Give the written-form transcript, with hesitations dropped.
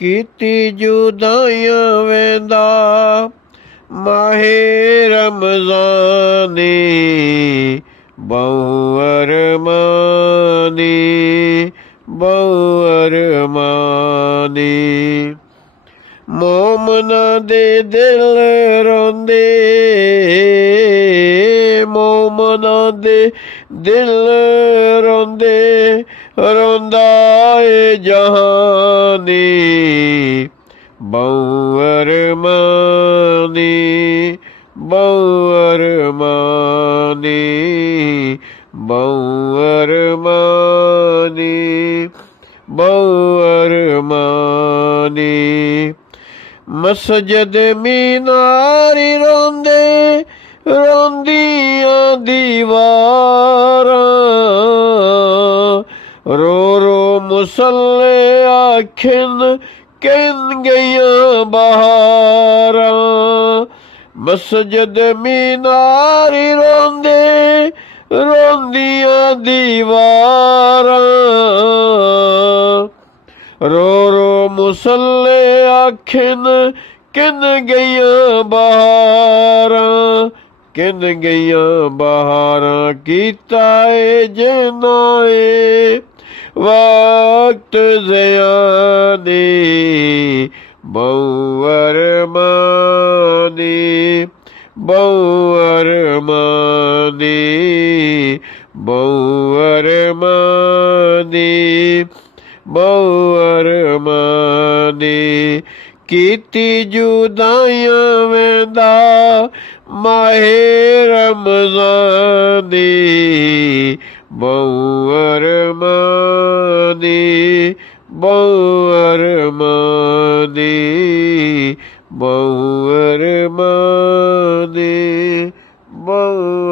कीती जुदाइयां वेंदा माहे रमज़ानी बहु अरमानी बहु अरमानी मोमना दे दिल रोंदे मोमना दे दिल रोंदे रोंदा ए जहानी बहु अरमानी बहु अरमानी बहु अरमानी बहु अरमानी मस्जिद मीनारी रोंदे रोंदियां दीवारां रो रो मुसल्ले आखिन किन गईयां बहारां मस्जिद मीनारी रोंदे रोंदियां दीवारां रो रो मुसल्ले आखिन किन गईयां बहारां किन गईयां बहारां कीता ए जनाए वक्त ज़यानी बहु अरमानी बहु अरमानी बहु अरमानी बहु अरमानी कीती जुदाइयां वेंदा माहे रमज़ानी बहु अरमानी बहु अरमानी बहु अरमानी बहु